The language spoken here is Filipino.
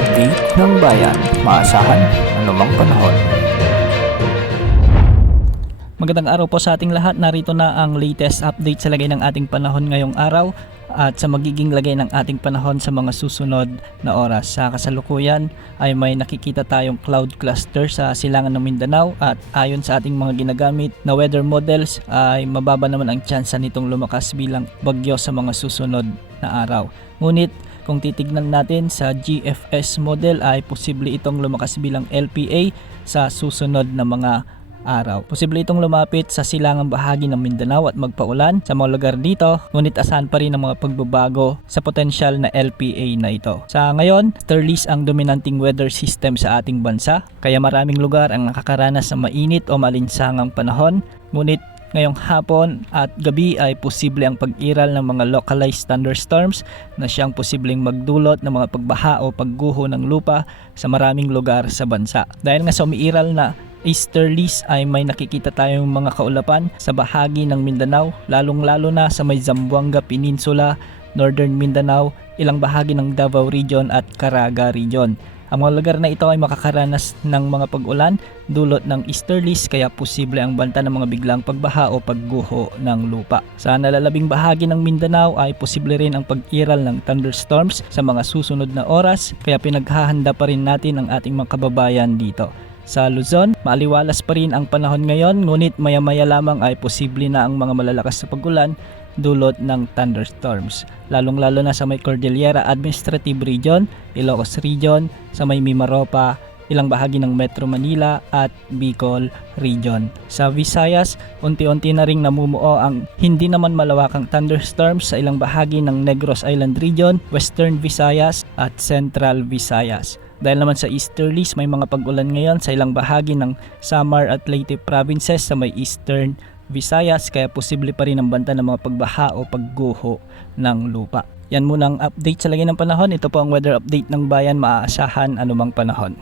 update ng bayan, maasahan anumang panahon. Magandang araw po sa ating lahat. Narito na ang latest update sa lagay ng ating panahon ngayong araw at sa magiging lagay ng ating panahon sa mga susunod na oras. Sa kasalukuyan ay may nakikita tayong cloud cluster sa silangan ng Mindanao at ayon sa ating mga ginagamit na weather models ay mababa naman ang tsansa nitong lumakas bilang bagyo sa mga susunod na araw. Ngunit kung titignan natin sa GFS model ay posible itong lumakas bilang LPA sa susunod na mga araw. Posible itong lumapit sa silangang bahagi ng Mindanao at magpaulan sa mga lugar dito, ngunit asahan pa rin ang mga pagbabago sa potensyal na LPA na ito. Sa ngayon, easterlies ang dominanting weather system sa ating bansa, kaya maraming lugar ang nakakaranas ng mainit o malinsangang panahon, ngunit ngayong hapon at gabi ay posible ang pag-iral ng mga localized thunderstorms na siyang posibleng magdulot ng mga pagbaha o pagguho ng lupa sa maraming lugar sa bansa. Dahil nga sa umiiral na easterlies ay may nakikita tayong mga kaulapan sa bahagi ng Mindanao, lalong-lalo na sa may Zamboanga Peninsula, Northern Mindanao, ilang bahagi ng Davao Region at Caraga Region. Ang mga lugar na ito ay makakaranas ng mga pag-ulan dulot ng easterlies kaya posible ang banta ng mga biglang pagbaha o pagguho ng lupa. Sa nalalabing bahagi ng Mindanao ay posible rin ang pag-iral ng thunderstorms sa mga susunod na oras kaya pinaghahanda pa rin natin ang ating mga kababayan dito. Sa Luzon, maaliwalas pa rin ang panahon ngayon ngunit maya-maya lamang ay posible na ang mga malalakas na pag-ulan dulot ng thunderstorms. Lalong-lalo na sa may Cordillera Administrative Region, Ilocos Region, sa may Mimaropa, ilang bahagi ng Metro Manila at Bicol Region. Sa Visayas, unti-unti na ring namumuo ang hindi naman malawakang thunderstorms sa ilang bahagi ng Negros Island Region, Western Visayas at Central Visayas. Dahil naman sa easterlies, may mga pag-ulan ngayon sa ilang bahagi ng Samar at Leyte provinces sa may Eastern Visayas kaya posible pa rin ang banta ng mga pagbaha o pagguho ng lupa. Yan muna ang update sa lagay ng panahon. Ito po ang weather update ng bayan, maaasahan anumang panahon.